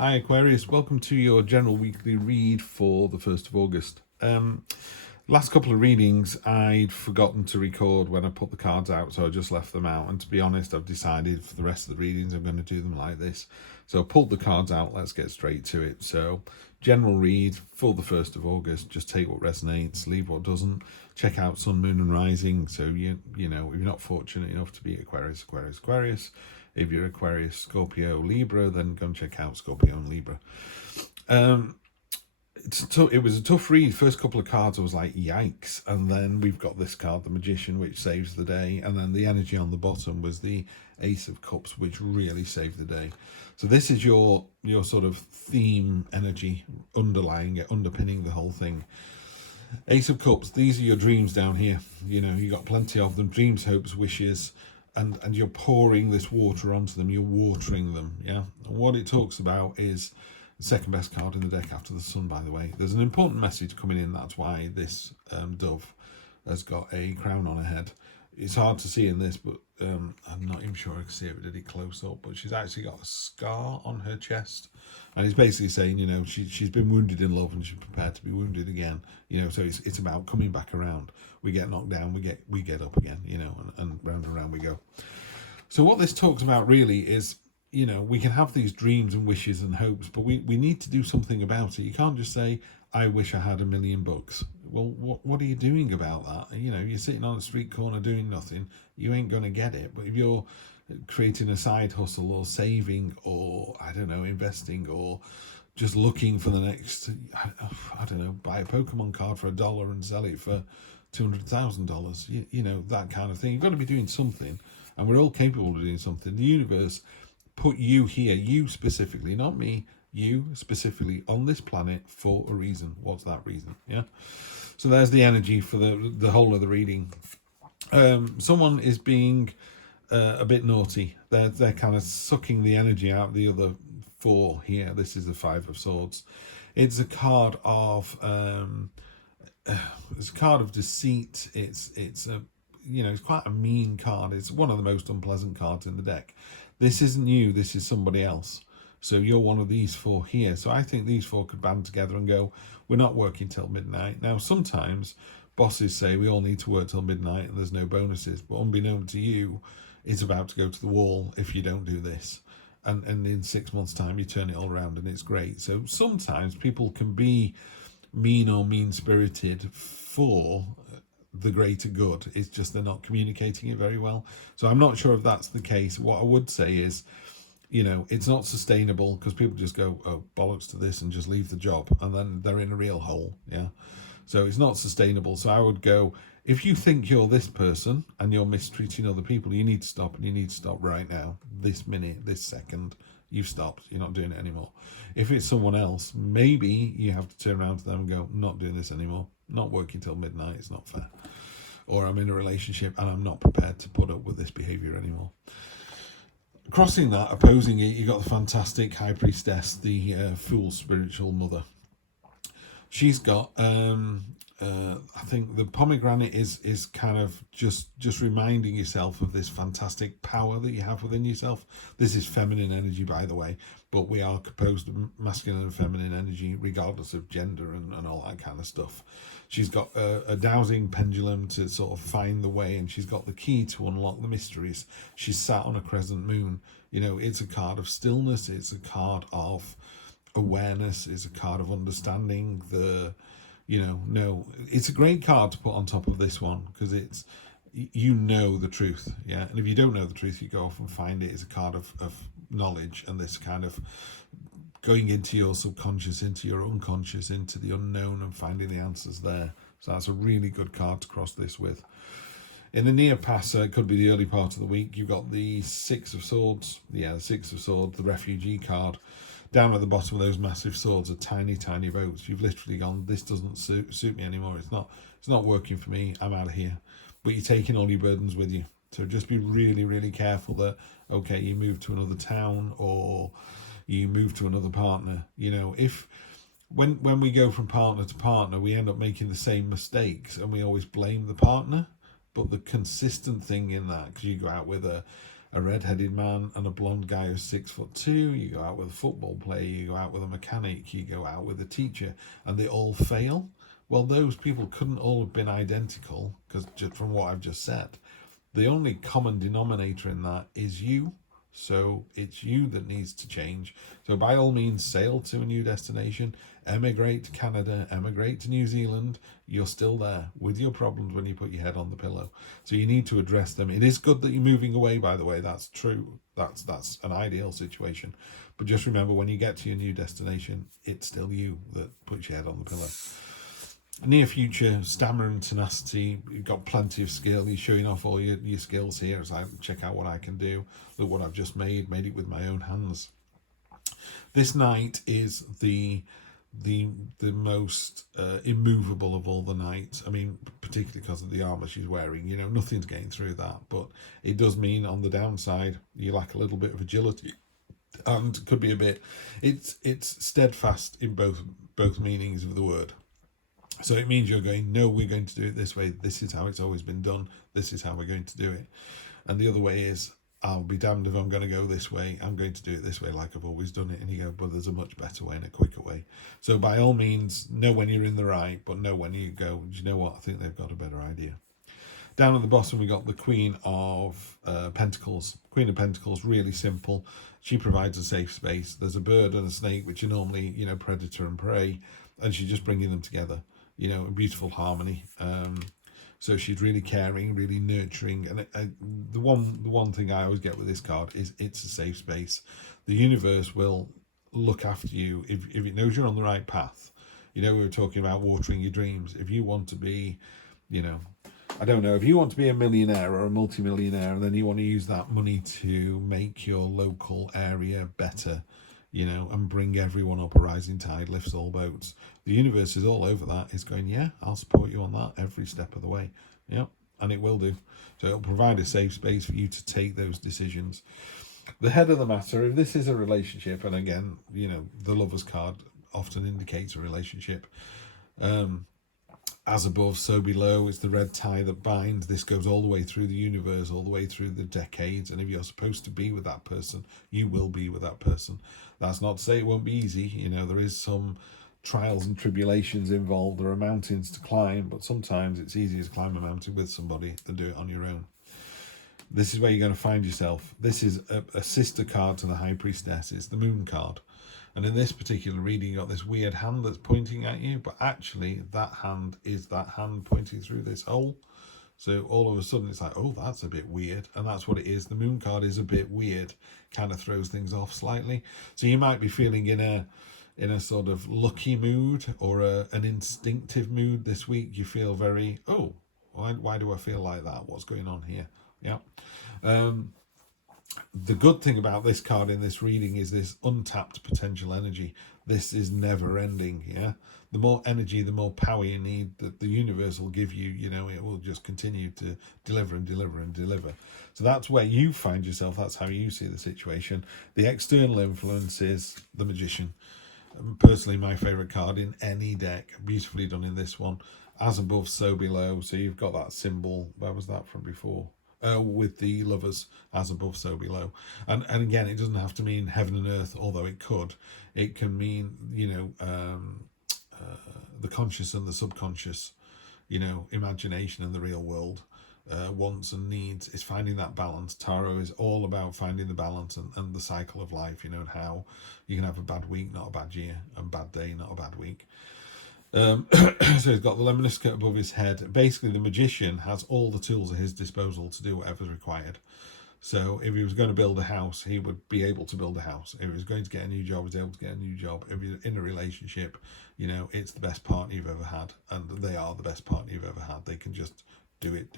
Hi Aquarius, welcome to your general weekly read for the 1st of August. Last couple of readings I'd forgotten to record when I put the cards out, so I just left them out. And to be honest, I've decided for the rest of the readings I'm going to do them like this. So I pulled the cards out, let's get straight to it. So general read for the 1st of August, just take what resonates, leave what doesn't. Check out Sun, Moon and Rising. So you know, if you're not fortunate enough to be Aquarius. If you're Aquarius, Scorpio, Libra, then go and check out Scorpio and Libra. It was a tough read. First couple of cards I was like, yikes. And then we've got this card, the Magician, which saves the day. And then the energy on the bottom was the Ace of Cups, which really saved the day. So this is your sort of theme energy underlying it, underpinning the whole thing. Ace of Cups, these are your dreams down here. You know, you got plenty of them. Dreams, hopes, wishes. And you're pouring this water onto them, you're watering them, yeah? And what it talks about is the second best card in the deck after the Sun, by the way. There's an important message coming in, that's why this dove has got a crown on her head. It's hard to see in this, but I'm not even sure I can see it, but did it close up? But she's actually got a scar on her chest. And it's basically saying, you know, she's been wounded in love and she's prepared to be wounded again. You know, so it's about coming back around. We get knocked down, we get up again, you know, and round and round we go. So what this talks about really is, you know, we can have these dreams and wishes and hopes, but we need to do something about it. You can't just say, I wish I had $1 million. Well, what are you doing about that? You know, you're sitting on a street corner doing nothing, you ain't going to get it. But if you're creating a side hustle or saving or, I don't know, investing or just looking for the next, I don't know, buy a Pokemon card for $1 and sell it for $200,000, you know, that kind of thing. You've got to be doing something, and we're all capable of doing something. The universe put you here, you specifically, not me, you specifically on this planet for a reason. What's that reason? Yeah. So there's the energy for the whole of the reading. Someone is being a bit naughty. They're kind of sucking the energy out of the other four here. This is the Five of Swords. It's a card of deceit. It's a, you know, it's quite a mean card. It's one of the most unpleasant cards in the deck. This isn't you, this is somebody else. So you're one of these four here. So I think these four could band together and go, we're not working till midnight. Now, sometimes bosses say we all need to work till midnight and there's no bonuses. But unbeknown to you, it's about to go to the wall if you don't do this. And in 6 months' time, you turn it all around and it's great. So sometimes people can be mean or mean-spirited for the greater good. It's just they're not communicating it very well. So I'm not sure if that's the case. What I would say is, you know, it's not sustainable because people just go, oh, bollocks to this and just leave the job, and then they're in a real hole. Yeah. So it's not sustainable. So I would go, if you think you're this person and you're mistreating other people, you need to stop, and you need to stop right now. This minute, this second, you've stopped. You're not doing it anymore. If it's someone else, maybe you have to turn around to them and go, I'm not doing this anymore. Not working till midnight. It's not fair. Or I'm in a relationship and I'm not prepared to put up with this behavior anymore. Crossing that, opposing it, you got the fantastic High Priestess, the Fool Spiritual Mother. She's got, I think the pomegranate is kind of just reminding yourself of this fantastic power that you have within yourself. This is feminine energy, by the way, but we are composed of masculine and feminine energy, regardless of gender and all that kind of stuff. She's got a dowsing pendulum to sort of find the way, and she's got the key to unlock the mysteries. She's sat on a crescent moon. You know, it's a card of stillness. It's a card of awareness. It's a card of understanding the, you know, no, it's a great card to put on top of this one because it's, you know, the truth. Yeah. And if you don't know the truth, you go off and find it. It's a card of knowledge, and this kind of going into your subconscious, into your unconscious, into the unknown, and finding the answers there. So that's a really good card to cross this with. In the near past, it could be the early part of the week, you've got the Six of Swords. Yeah, the Six of Swords, the refugee card. Down at the bottom of those massive swords are tiny, tiny boats. You've literally gone, this doesn't suit me anymore. It's not working for me. I'm out of here. But you're taking all your burdens with you. So just be really, really careful that, okay, you move to another town or you move to another partner. You know, if when we go from partner to partner, we end up making the same mistakes and we always blame the partner. But the consistent thing in that, because you go out with a a red-headed man and a blonde guy who's 6'2". You go out with a football player, you go out with a mechanic, you go out with a teacher, and they all fail. Well, those people couldn't all have been identical, because just from what I've just said, the only common denominator in that is you. So it's you that needs to change. So by all means, sail to a new destination, emigrate to Canada, emigrate to New Zealand. You're still there with your problems when you put your head on the pillow. So you need to address them. It is good that you're moving away, by the way. That's true. That's an ideal situation. But just remember, when you get to your new destination, it's still you that puts your head on the pillow. Near future, stammer and tenacity. You've got plenty of skill. You're showing off all your skills here. It's like, check out what I can do. Look what I've just made it with my own hands. This knight is the most immovable of all the knights. I mean, particularly because of the armor she's wearing. You know, nothing's getting through that. But it does mean on the downside, you lack a little bit of agility, and could be a bit. It's steadfast in both meanings of the word. So it means you're going, no, we're going to do it this way. This is how it's always been done. This is how we're going to do it. And the other way is, I'll be damned if I'm going to go this way. I'm going to do it this way like I've always done it. And you go, but there's a much better way and a quicker way. So by all means, know when you're in the right, but know when you go, do you know what? I think they've got a better idea. Down at the bottom, we got the Queen of Pentacles. Queen of Pentacles, really simple. She provides a safe space. There's a bird and a snake, which are normally, you know, predator and prey. And she's just bringing them together. You know, a beautiful harmony. So she's really caring, really nurturing. And the one thing I always get with this card is it's a safe space. The universe will look after you if it knows you're on the right path. You know, we were talking about watering your dreams. If you want to be, you know, I don't know, if you want to be a millionaire or a multimillionaire, and then you want to use that money to make your local area better, you know, and bring everyone up, a rising tide lifts all boats. The universe is all over that. It's going, yeah, I'll support you on that every step of the way. Yeah, and it will do. So it'll provide a safe space for you to take those decisions. The head of the matter, if this is a relationship, and again, you know, the Lover's card often indicates a relationship. As above, so below. It's the red tie that binds. This goes all the way through the universe, all the way through the decades. And if you're supposed to be with that person, you will be with that person. That's not to say it won't be easy. You know, there is some trials and tribulations involved. There are mountains to climb, but sometimes it's easier to climb a mountain with somebody than do it on your own. This is where you're going to find yourself. This is a sister card to the High Priestess. It's the Moon card. And in this particular reading, you got this weird hand that's pointing at you, but actually that hand is that hand pointing through this hole. So all of a sudden it's like, oh, that's a bit weird. And that's what it is. The Moon card is a bit weird, kind of throws things off slightly. So you might be feeling in a sort of lucky mood or an instinctive mood this week. You feel very, oh, why do I feel like that? What's going on here? Yeah. The good thing about this card in this reading is this untapped potential energy. This is never ending. Yeah. The more energy, the more power you need, that the universe will give you. You know, it will just continue to deliver and deliver and deliver. So that's where you find yourself. That's how you see the situation. The external influence is the Magician. Personally, my favorite card in any deck. Beautifully done in this one. As above, so below. So you've got that symbol. Where was that from before? With the Lovers, as above, so below. And again, it doesn't have to mean heaven and earth, although it could. It can mean, you know, the conscious and the subconscious, you know, imagination and the real world, wants and needs. Is finding that balance. Tarot is all about finding the balance and the cycle of life, you know, and how you can have a bad week, not a bad year, and bad day, not a bad week. So he's got the lemniscate above his head. Basically, the Magician has all the tools at his disposal to do whatever's required. So if he was going to build a house, he would be able to build a house. If he was going to get a new job, he's able to get a new job. If you're in a relationship, you know, it's the best partner you've ever had. And they are the best partner you've ever had. They can just do it.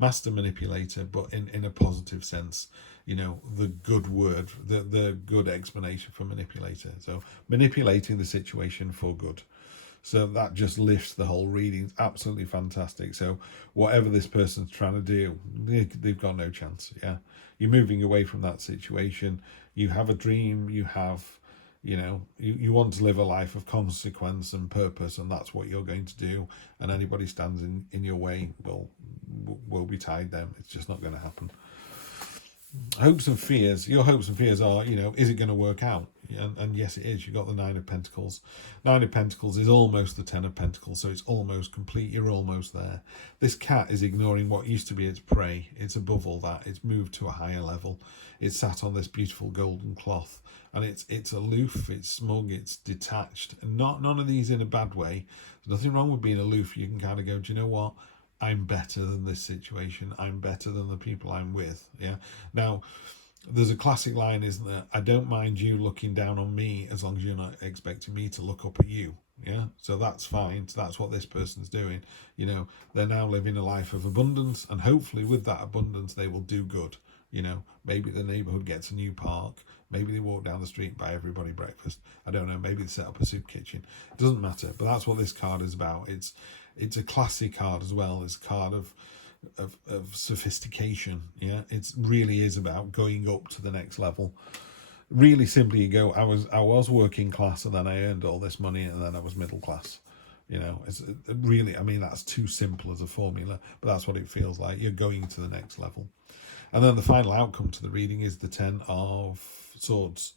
Master manipulator, but in a positive sense. You know, the good word, the good explanation for manipulator. So manipulating the situation for good. So that just lifts the whole reading. It's absolutely fantastic. So whatever this person's trying to do, they've got no chance. Yeah, you're moving away from that situation. You have a dream. You have, you know, you want to live a life of consequence and purpose, and that's what you're going to do. And anybody stands in your way will be tied them. It's just not going to happen. hopes and fears. Your hopes and fears are, is it going to work out? And yes, it is. You've got the Nine of Pentacles. Nine of Pentacles is almost the Ten of Pentacles, so it's almost complete. You're almost there. This cat is ignoring what used to be its prey. It's above all that. It's moved to a higher level. It's sat on this beautiful golden cloth, and it's aloof, it's smug, it's detached. And none of these in a bad way. There's nothing wrong with being aloof. You can kind of go, do you know what? I'm better than this situation. I'm better than the people I'm with. Yeah. Now, there's a classic line, isn't there? I don't mind you looking down on me as long as you're not expecting me to look up at you. Yeah. So that's fine. So that's what this person's doing. They're now living a life of abundance, and hopefully with that abundance, they will do good. Maybe the neighborhood gets a new park. Maybe they walk down the street and buy everybody breakfast. I don't know. Maybe they set up a soup kitchen. It doesn't matter. But that's what this card is about. It's a classy card as well. It's a card of sophistication. Yeah, it really is about going up to the next level. Really simply, you go, I was working class, and then I earned all this money, and then I was middle class. It's really, that's too simple as a formula, but that's what it feels like. You're going to the next level. And then the final outcome to the reading is the Ten of Swords.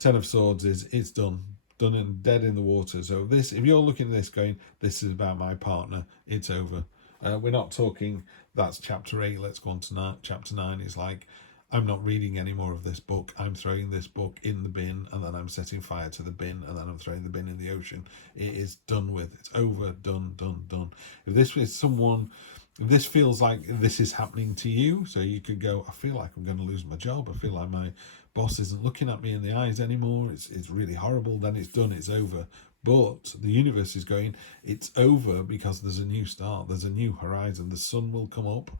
Ten of Swords is, it's done and dead in the water. So this, if you're looking at this going, this is about my partner, it's over. We're not talking, that's chapter 8, let's go on to chapter 9. Is like, I'm not reading any more of this book. I'm throwing this book in the bin, and then I'm setting fire to the bin, and then I'm throwing the bin in the ocean. It is done with. It's over, done. If this is someone, if this feels like this is happening to you, so you could go, I feel like I'm going to lose my job. I feel like my boss isn't looking at me in the eyes anymore. It's really horrible. Then it's done. It's over. But the universe is going, it's over because there's a new start. There's a new horizon. The sun will come up.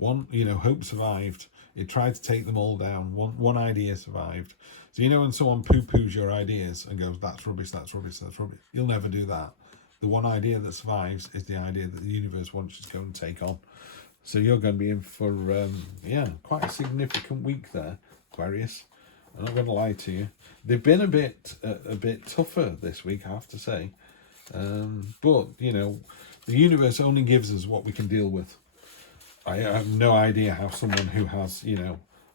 Hope survived. It tried to take them all down. One idea survived. So when someone poo-poos your ideas and goes, that's rubbish, you'll never do that. The one idea that survives is the idea that the universe wants you to go and take on. So you're going to be in for quite a significant week there, Aquarius. I'm not going to lie to you. They've been a bit tougher this week, I have to say. But the universe only gives us what we can deal with. I have no idea how someone who has,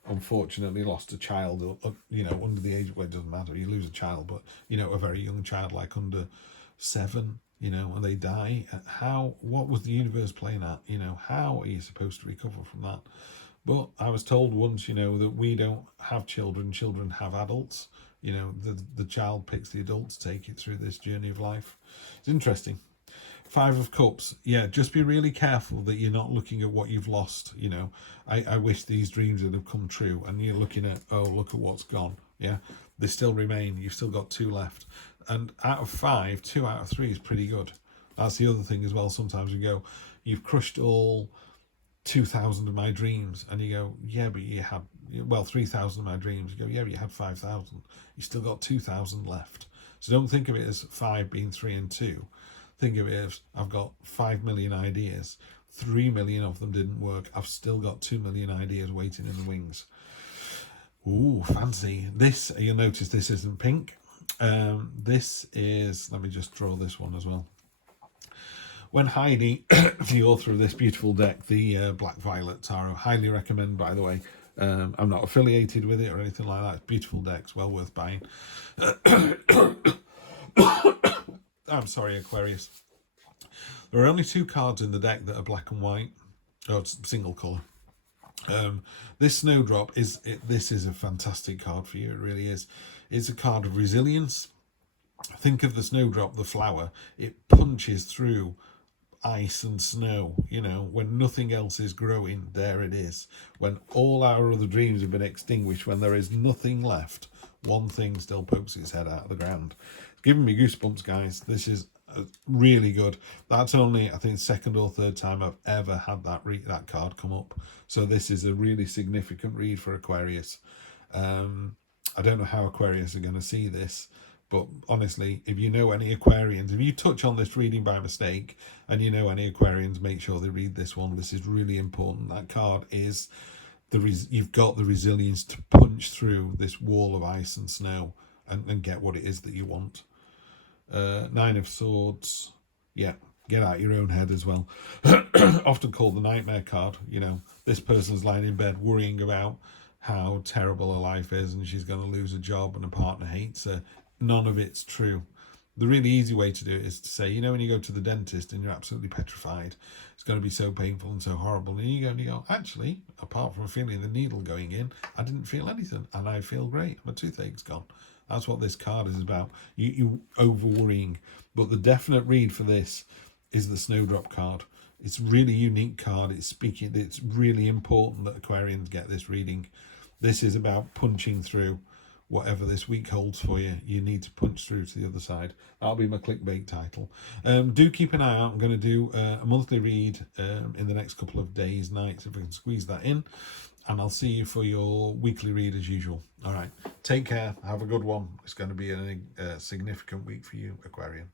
unfortunately lost a child, under the age, well, it doesn't matter, you lose a child, but, a very young child, like under 7, and they die. What was the universe playing at? How are you supposed to recover from that? But I was told once, that we don't have children have adults. The child picks the adult to take it through this journey of life. It's interesting. 5 of Cups. Yeah, just be really careful that you're not looking at what you've lost. I wish these dreams would have come true, and you're looking at, oh, look at what's gone. Yeah, they still remain. You've still got 2 left. And out of 5, 2 out of 3 is pretty good. That's the other thing as well. Sometimes you go, you've crushed all 2,000 of my dreams, and you go, yeah, but you had, 3,000 of my dreams. You go, yeah, but you had 5,000. You still got 2,000 left. So don't think of it as 5 being 3 and 2. Think of it as, I've got 5 million ideas. 3 million of them didn't work. I've still got 2 million ideas waiting in the wings. Ooh, fancy. This, you'll notice this isn't pink. This is, let me just draw this one as well. When Heidi, the author of this beautiful deck, the Black Violet Tarot, highly recommend, by the way. I'm not affiliated with it or anything like that. It's beautiful decks, well worth buying. I'm sorry, Aquarius. There are only 2 cards in the deck that are black and white. Oh, it's single colour. This Snowdrop this is a fantastic card for you. It really is. It's a card of resilience. Think of the snowdrop, the flower. It punches through ice and snow, when nothing else is growing, there it is. When all our other dreams have been extinguished, when there is nothing left, one thing still pokes its head out of the ground. It's giving me goosebumps, guys. This is really good. That's only, I think, 2nd or 3rd time I've ever had that card come up. So this is a really significant read for Aquarius. I don't know how Aquarius are going to see this, but honestly, if you know any Aquarians, if you touch on this reading by mistake and you know any Aquarians, make sure they read this one. This is really important. That card is, you've got the resilience to punch through this wall of ice and snow and get what it is that you want. 9 of Swords. Yeah, get out your own head as well. Often called the nightmare card. This person's lying in bed worrying about how terrible her life is and she's going to lose a job and her partner hates her. None of it's true. The really easy way to do it is to say, you know, when you go to the dentist and you're absolutely petrified, it's going to be so painful and so horrible. And you go, actually, apart from feeling the needle going in, I didn't feel anything and I feel great. My toothache's gone. That's what this card is about. You over worrying. But the definite read for this is the Snowdrop card. It's a really unique card. It's really important that Aquarians get this reading. This is about punching through. Whatever this week holds for you, you need to punch through to the other side. That'll be my clickbait title. Do keep an eye out. I'm going to do a monthly read in the next couple of days, nights, if I can squeeze that in. And I'll see you for your weekly read as usual. All right. Take care. Have a good one. It's going to be a significant week for you, Aquarian.